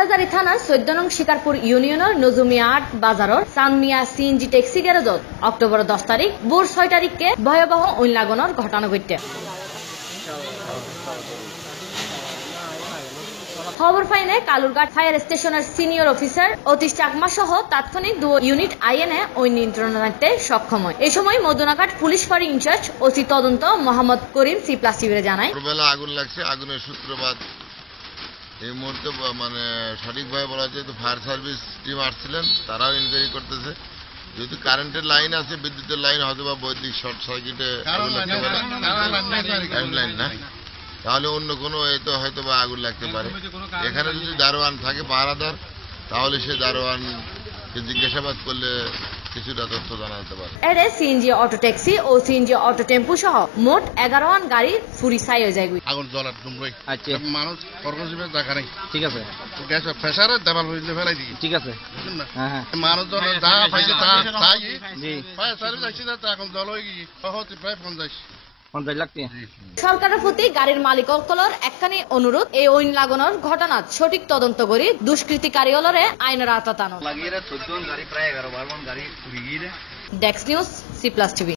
বেড়াজারি থানার 14 নং শিকারপুর ইউনিয়নের নজুমিয়া 8 বাজারের চানমিয়া সিএনজি ট্যাক্সি গ্যারেজত অক্টোবর 10 তারিখ ভোর 6 তারিখকে ভয়াবহ অগ্নি লাগনের ঘটনা ঘটে। খবর পাইনে কালুরঘাট ফায়ার স্টেশনের সিনিয়র অফিসার অতীশ চাকমা সহ তাৎক্ষণিক 2 ইউনিট আইএনএ ওই নিয়ন্ত্রণে রাখতে সক্ষম হয়। এই সময় মদনাঘাট পুলিশ ফাঁড়ি ইনচার্জ ওসি তদন্ত মোহাম্মদ করিম সি+টিভিতে জানায়, আগুন লাগছে। আগুনের সূত্রপাত এই মুহূর্তে মানে সঠিকভাবে বলা যায় তো ফায়ার সার্ভিস টিম আসছিলেন, তারাও ইনকোয়ারি করতেছে। যেহেতু কারেন্টের লাইন আছে, বিদ্যুতের লাইন হয়তো বা বৈদ্যুতিক শর্ট সার্কিটে লাইন না, তাহলে অন্য কোনো এতে হয়তো বা আগুন লাগতে পারে। এখানে যদি দারোয়ান থাকে পাহারাদার, তাহলে সে দারোয়ানকে জিজ্ঞাসাবাদ করলে কিছুটা তথ্য জানা যেতে পারে। এরে সিএনজি অটো ট্যাক্সি ও সিএনজি অটো টেম্পু সহ মোট 11 গাড়ি ফুরি ছাই হয়ে যায়। আগুন জ্বলার দুমরই আচ্ছা মানুষ কর্মজীবী দেখা নাই। ঠিক আছে, গ্যাস প্রেসারে দেবাল হইলে ফেলাই দিই। ঠিক আছে, বুঝছেন না? হ্যাঁ মানুষ জন যা পাইছে তা তাই জি ফায়ার সার্ভিস আসছে না, এখন জল হয়ে গিয়ে হতে প্রায় 50 লাখ। সরকারের প্রতি গাড়ির মালিকসকলের একখানি অনুরোধ, এই অগ্নি লাগনের ঘটনা সঠিক তদন্ত করে দুষ্কৃতিকারীলরে আইনের আওতায় আনো। Desk news সি+টিভি।